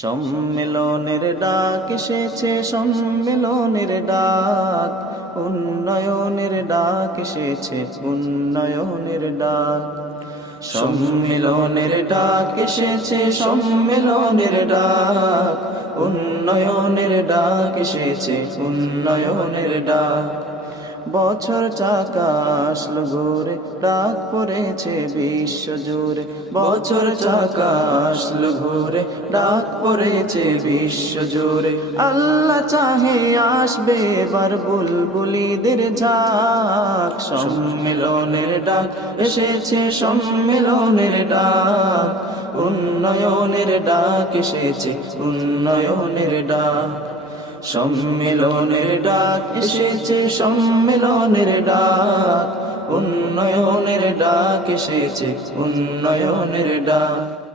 সম্মেলনের ডাক এসেছে, সম্মেলনের ডাক, উন্নয়নের ডাক এসেছে, উন্নয়নের ডাক। সম্মেলনের ডাক এসেছে, সম্মেলনের ডাক, উন্নয়নের ডাক এসেছে, উন্নয়নের ডাক। বছর চাকা আসলো ঘুরে ডাক পড়েছে বিশ্ব জুড়ে। বছর চাকা আসলো ঘুরে ডাক পড়েছে বিশ্ব জুড়ে। আল্লাহ চাহে আসবে এবার বুলবুলিদের ঝাঁক। সম্মেলনের ডাক এসেছে, সম্মেলনের ডাক। উন্নয়নের ডাক এসেছে, উন্নয়নের ডাক। সম্মেলনের ডাক এসেছে সম্মেলনের ডাক। উন্নয়নের ডাক এসেছে উন্নয়নের ডাক।